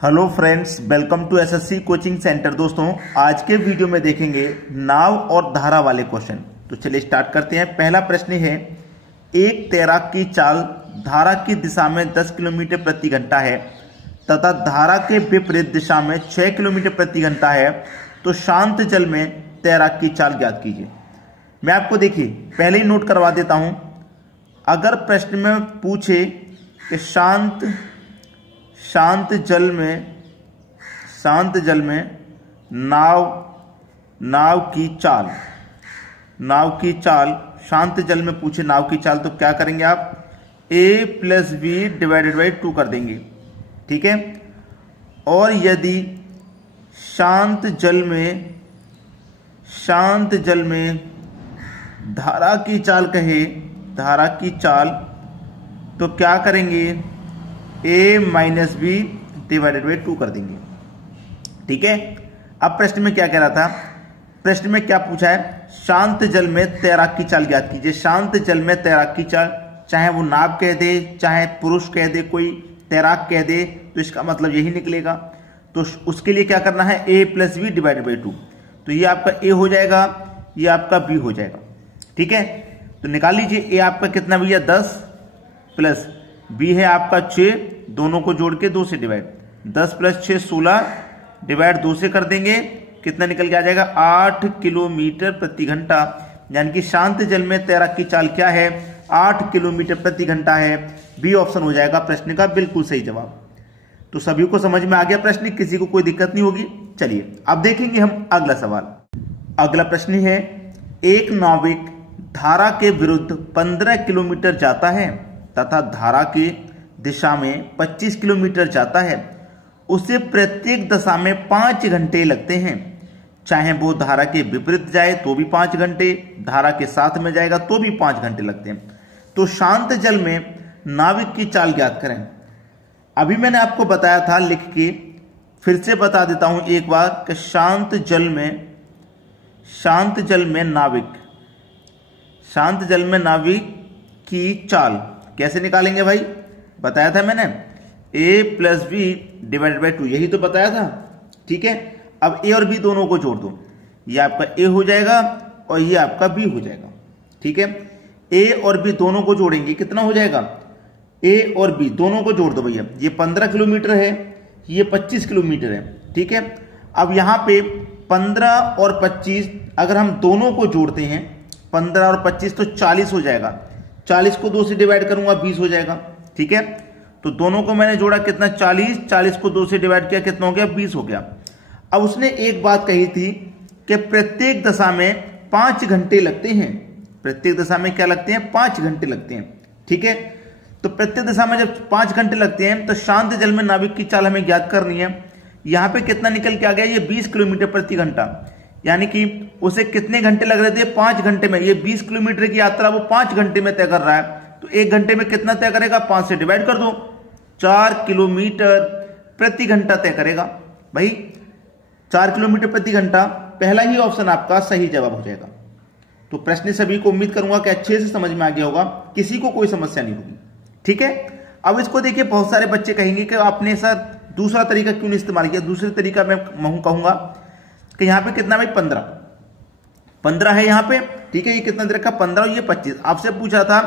Hello friends, welcome to SSC coaching centre. दोस्तों, आज के वीडियो में देखेंगे नाव और धारा वाले क्वेश्चन। तो चलिए स्टार्ट करते हैं। पहला प्रश्न है, एक तैराक की चाल धारा की दिशा में 10 किलोमीटर प्रति घंटा है तथा धारा के विपरीत दिशा में 6 किलोमीटर प्रति घंटा है, तो शांत जल में तैराक की चाल ज्ञात कीजिए। मैं आपको देखिए पहले ही नोट करवा देता हूं। अगर प्रश्न में पूछे कि शांत जल में नाव की चाल शांत जल में पूछे नाव की चाल, तो क्या करेंगे आप? a + b / 2 कर देंगे, ठीक है। और यदि शांत जल में धारा की चाल कहे, तो क्या करेंगे? a - b / 2 कर देंगे, ठीक है। अब प्रश्न में क्या कह रहा था? प्रश्न में क्या पूछा है? शांत जल में तैराक की चाल ज्ञात कीजिए। शांत जल में तैराक की चाल, चाहे वो नाव कह दे, चाहे पुरुष कह दे, कोई तैराक कह दे, तो इसका मतलब यही निकलेगा। तो उसके लिए क्या करना है? a + b / 2। तो ये आपका a हो जाएगा, ये आपका b हो जाएगा, ठीक है। तो निकाल लीजिए। a आपका कितना भैया? 10 प्लस b है आपका 6, दोनों को जोड़ के 2 से डिवाइड, 10 + 6 16 डिवाइड 2 से कर देंगे, कितना निकल के आ जाएगा? 8 किलोमीटर प्रति घंटा। यानी कि शांत जल में तैराक की चाल क्या है? 8 किलोमीटर प्रति घंटा है। बी ऑप्शन हो जाएगा प्रश्न का बिल्कुल सही जवाब। तो सभी को समझ में आ गया प्रश्न, किसी को कोई दिक्कत नहीं होगी। चलिए अब देखेंगे हम अगला सवाल। अगला प्रश्न है, एक नाविक धारा के विरुद्ध 15 किलोमीटर जाता है तथा धारा की दिशा में 25 किलोमीटर जाता है। उसे प्रत्येक दशा में 5 घंटे लगते हैं। चाहे वो धारा के विपरीत जाए तो भी 5 घंटे, धारा के साथ में जाएगा तो भी 5 घंटे लगते हैं। तो शांत जल में नाविक की चाल ज्ञात करें। अभी मैंने आपको बताया था लिख के, फिर से बता देता हूं एक बार कि शांत जल में नाविक की चाल कैसे निकालेंगे भाई? बताया था मैंने, a + b / 2, यही तो बताया था, ठीक है। अब a और b दोनों को जोड़ दो, ये आपका a हो जाएगा और ये आपका b हो जाएगा, ठीक है। a और b दोनों को जोड़ेंगे, कितना हो जाएगा? a और b दोनों को जोड़ दो भैया। ये 15 किलोमीटर है, ये 25 किलोमीटर है, ठीक है। अब यहां पे 15 और 25 अगर हम दोनों को जोड़ते हैं, 15 और 25 तो 40 हो जाएगा। 40 को 2 से डिवाइड करूंगा, 20 हो जाएगा, ठीक है। तो दोनों को मैंने जोड़ा, कितना? 40 को 2 से डिवाइड किया, कितना हो गया? 20 हो गया। अब उसने एक बात कही थी कि प्रत्येक दशा में 5 घंटे लगते हैं। प्रत्येक दशा में क्या लगते हैं? 5 घंटे लगते हैं, ठीक है। तो प्रत्येक दशा में जब 5 घंटे लगते हैं, तो शांत जल में नाविक की चाल हमें ज्ञात करनी है। यहां पे कितना निकल के आ गया? ये 20 किलोमीटर प्रति घंटा। यानी कि उसे कितने घंटे लग रहे थे? 5 घंटे में। ये 20 किलोमीटर की यात्रा वो 5 घंटे में तय कर रहा है, तो 1 घंटे में कितना तय करेगा? 5 से डिवाइड कर दो, 4 किलोमीटर प्रति घंटा तय करेगा भाई। 4 किलोमीटर प्रति घंटा, पहला ही ऑप्शन आपका सही जवाब हो जाएगा। तो प्रश्न सभी को उम्मीद करूंगा कि अच्छे से समझ में आ गया होगा, किसी को कोई समस्या नहीं होगी, ठीक है। अब इसको देखिए, बहुत सारे बच्चे कहेंगे कि आपने सर दूसरा तरीका क्यों नहीं इस्तेमाल किया? दूसरे तरीका मैं कहूंगा कि यहां पे कितना भाई? 15 है यहां पे, ठीक है। ये कितना दे रखा? 15 और ये 25। आपसे पूछा था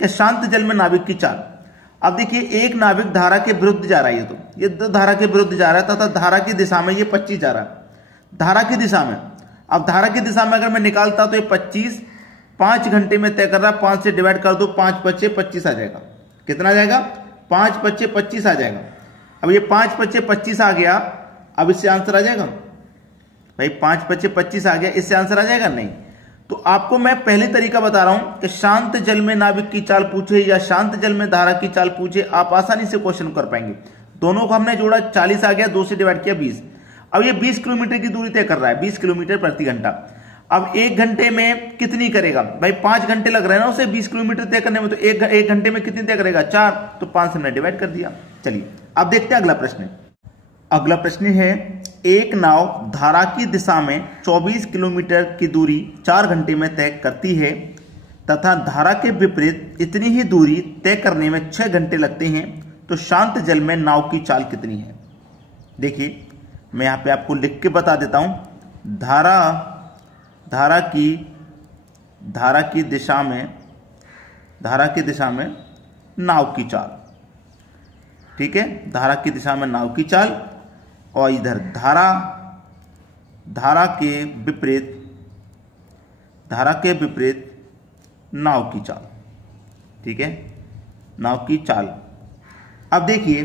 कि शांत जल में नाविक की चाल। अब देखिए, एक नाविक धारा के विरुद्ध जा रहा है, ये तो धारा के विरुद्ध जा रहा है तथा धारा की दिशा में ये 25 जा रहा है, धारा की दिशा में। अब धारा की दिशा में अगर मैं निकालता तो ये 25 5 घंटे में तय कर रहा है। 5 से डिवाइड कर दो, 5 × 5 = 25 आ जाएगा। कितना आ जाएगा? 5 × 5 = 25 आ जाएगा। अब ये 5 × 5 = 25 आ गया। अब इससे आंसर आ जाएगा भाई? 5 × 5 = 25 आ गया, इससे आंसर आ जाएगा? नहीं। तो आपको मैं पहले तरीका बता रहा हूं कि शांत जल में नाविक की चाल पूछे या शांत जल में धारा की चाल पूछे, आप आसानी से क्वेश्चन कर पाएंगे। दोनों को हमने जोड़ा, 40 आ गया, 2 से डिवाइड किया 20। अब ये 20 किलोमीटर की दूरी तय कर रहा है, 20 किलोमीटर प्रति घंटा। अब 1 घंटे में कितनी करेगा भाई? 5 घंटे लग रहे हैं ना उसे 20 किलोमीटर तय करने में, तो 1 घंटे में कितनी तय करेगा? 4। तो 5 से हमने डिवाइड कर दिया। चलिए अब देखते हैं अगला प्रश्न। अगला प्रश्न है, एक नाव धारा की दिशा में 24 किलोमीटर की दूरी 4 घंटे में तय करती है तथा धारा के विपरीत इतनी ही दूरी तय करने में 6 घंटे लगते हैं। तो शांत जल में नाव की चाल कितनी है? देखिए मैं यहाँ पे आपको लिख के बता देता हूं। धारा की दिशा में नाव की चाल, ठीक है, धारा की दिशा में नाव की चाल, और इधर धारा के विपरीत नाव की चाल, ठीक है, नाव की चाल। अब देखिए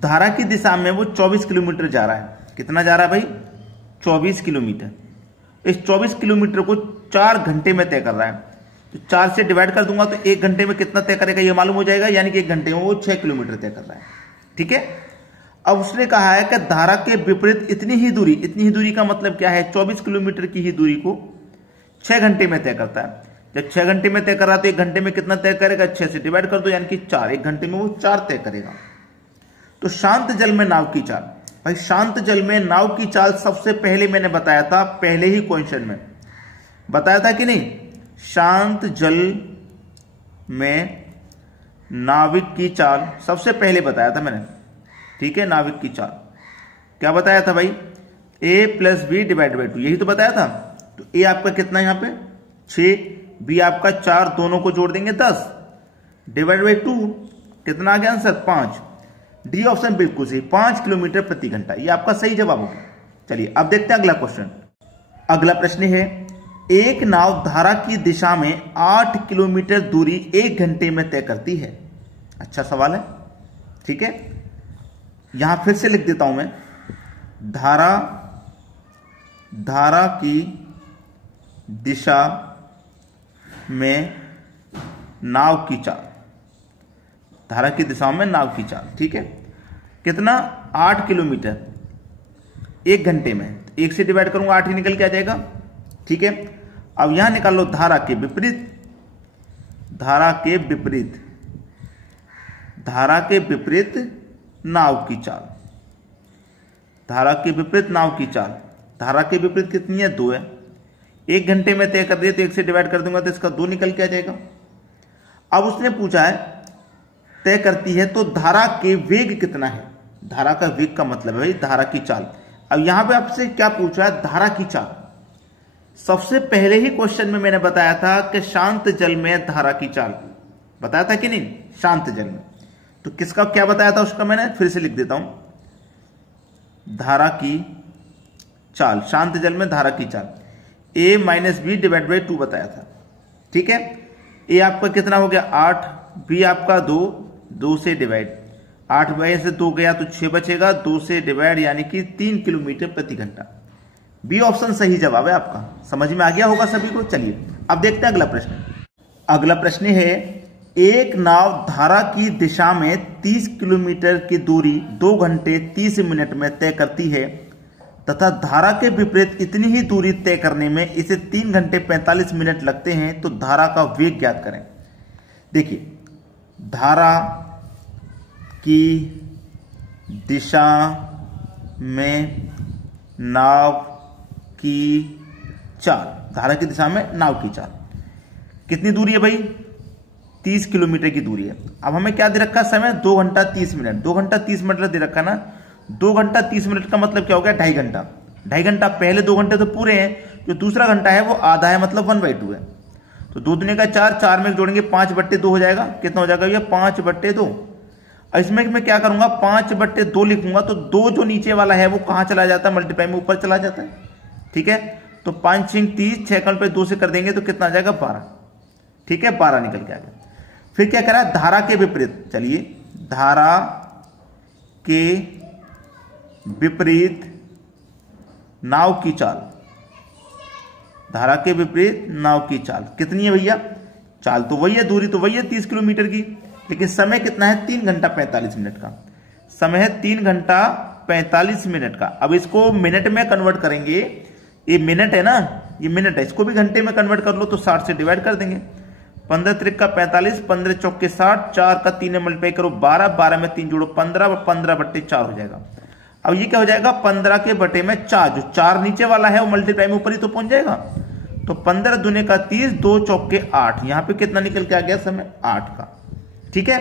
धारा की दिशा में वो 24 किलोमीटर जा रहा है। कितना जा रहा है भाई? 24 किलोमीटर। इस 24 किलोमीटर को 4 घंटे में तय कर रहा है, तो 4 से डिवाइड कर दूंगा तो 1 घंटे में कितना तय करेगा ये मालूम हो जाएगा, यानी कि 1 घंटे में वो 6 किलोमीटर तय कर रहा है, ठीक है। अब उसने कहा है कि धारा के विपरीत इतनी ही दूरी का मतलब क्या है? 24 किलोमीटर की ही दूरी को 6 घंटे में तय करता है। जब 6 घंटे में तय कर रहा है तो 1 घंटे में कितना तय करेगा? 6 से डिवाइड कर दो, यानी कि 4। 1 घंटे में वो 4 तय करेगा। तो शांत जल में नाव की चाल, भाई शांत जल में नाव की चाल सबसे पहले मैंने बताया था, पहले ही क्वेश्चन में बताया था कि नहीं? शांत जल में नाविक की चाल सबसे पहले बताया था मैंने, ठीक है। नाविक की चाल क्या बताया था भाई? a + b / 2, यही तो बताया था। तो a आपका कितना है यहाँ पे? 6, b आपका 4, दोनों को जोड़ देंगे 10 / 2, कितना आ गया आंसर? 5। डी ऑप्शन बिल्कुल सही, 5 किलोमीटर प्रति घंटा, ये आपका सही जवाब होगा। चलिए अब देखते हैं अगला क्वेश्चन। अगला प्रश्न है, एक नाव धारा की दिशा में 8 किलोमीटर दूरी 1 घंटे में तय करती है। अच्छा सवाल है, ठीक है। यहां फिर से लिख देता हूं मैं, धारा की दिशा में नाव की चाल, धारा की दिशा में नाव की चाल, ठीक है। कितना? 8 किलोमीटर 1 घंटे में, 1 से डिवाइड करूंगा 8 ही निकल के आ जाएगा, ठीक है। अब यहां निकाल लो धारा के विपरीत नाव की चाल, धारा के विपरीत नाव की चाल। धारा के विपरीत कितनी है? 2 है। 1 घंटे में तय कर दिया तो 1 से डिवाइड कर दूंगा तो इसका 2 निकल के आ जाएगा। अब उसने पूछा है तय करती है तो धारा के वेग कितना है? धारा का वेग का मतलब है भाई धारा की चाल। अब यहां पे आपसे क्या पूछ रहा है? धारा की चाल। सबसे पहले ही क्वेश्चन में मैंने बताया था कि शांत जल में धारा की चाल, बताया था कि नहीं? शांत जल में। तो किसका क्या बताया था उसका मैंने फिर से लिख देता हूं, धारा की चाल, शांत जल में धारा की चाल a - b / 2 बताया था, ठीक है। a आपका कितना हो गया? 8, b आपका 2 से डिवाइड, 8 में से 2 गया तो 6 बचेगा, 2 से डिवाइड यानी कि 3 किलोमीटर प्रति घंटा। बी ऑप्शन सही जवाब है आपका। समझ में आ गया होगा सभी को। चलिए अब देखते हैं अगला प्रश्न। अगला प्रश्न है, एक नाव धारा की दिशा में 30 किलोमीटर की दूरी 2 घंटे 30 मिनट में तय करती है तथा धारा के विपरीत इतनी ही दूरी तय करने में इसे 3 घंटे 45 मिनट लगते हैं, तो धारा का वेग ज्ञात करें। देखिए धारा की दिशा में नाव की चाल, धारा की दिशा में नाव की चाल कितनी दूरी है भाई? 30 किलोमीटर की दूरी है। अब हमें क्या दे रखा है समय? 2 घंटा 30 मिनट। 2 घंटा 30 मिनट दे रखा ना। 2 घंटा 30 मिनट का मतलब क्या हो गया? 2.5 घंटा। 2.5 घंटा, पहले 2 घंटे तो पूरे हैं, जो दूसरा घंटा है वो आधा है, मतलब 1/2 है। तो 2 दूनी का 4, 4 में जोड़ेंगे 5/2 हो जाएगा। कितना हो जाएगा भैया? 5/2। इसमें मैं क्या करूंगा? 5/2 लिखूंगा तो 2 जो नीचे वाला है वो कहां चला जाता है? मल्टीप्लाई में ऊपर चला जाता है, ठीक है। तो 5 × 30, 6 कल पे 2 से कर देंगे तो कितना आ जाएगा? 12, ठीक है। 12 निकल के आ गया। फिर क्या करा? धारा के विपरीत। चलिए धारा के विपरीत नाव की चाल, धारा के विपरीत नाव की चाल कितनी है भैया? चाल तो वही है, दूरी तो वही है 30 किलोमीटर की, लेकिन समय कितना है? 3 घंटा 45 मिनट का समय है। 3 घंटा 45 मिनट का। अब इसको मिनट में कन्वर्ट करेंगे। ये मिनट है ना, ये मिनट है, इसको भी घंटे में कन्वर्ट कर लो तो 60 से डिवाइड कर देंगे। 15 × 3 = 45, 15 × 4 = 60, 4 का 3 मल्टीप्लाई करो 12, 12 में 3 जोड़ो 15, 15/4 हो जाएगा। अब ये क्या हो जाएगा? 15 के बटे में 4, जो 4 नीचे वाला है वो मल्टीप्लाई में ऊपर ही तो पहुंच जाएगा। तो 15 दूने का 30, 2 चौके 8। यहां पे कितना निकल के आ गया समय? 8 का, ठीक है,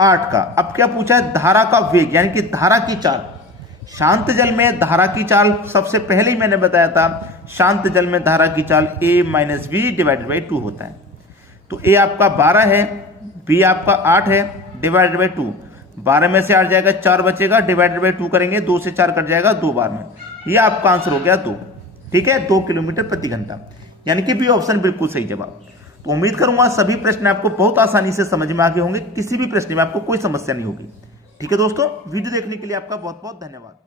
8 का। अब क्या पूछा है? धारा का वेग, यानी कि धारा की चाल। शांत जल में धारा की चाल सबसे पहले ही मैंने बताया था, शांत जल में धारा की चाल a minus B divided by 2 होता है। तो a आपका 12 है, b आपका 8 है, डिवाइडेड बाई 2, 12 में से 8 जाएगा, 4 बचेगा, डिवाइडेड बाई 2 करेंगे, 2 से 4 कट जाएगा, 2 बार में, ये आपका आंसर हो गया 2। ठीक है, 2 किलोमीटर प्रति घंटा, यानी कि बी ऑप्शन बिल्कुल सही जवाब। तो उम्मीद करूंगा सभी प्रश्न आपको बहुत आसानी से समझ में आ गए होंगे, किसी भी प्रश्न में आपको कोई समस्या नहीं होगी। ठीक है दोस्तों, वीडियो देखने के लिए आपका बहुत बहुत धन्यवाद।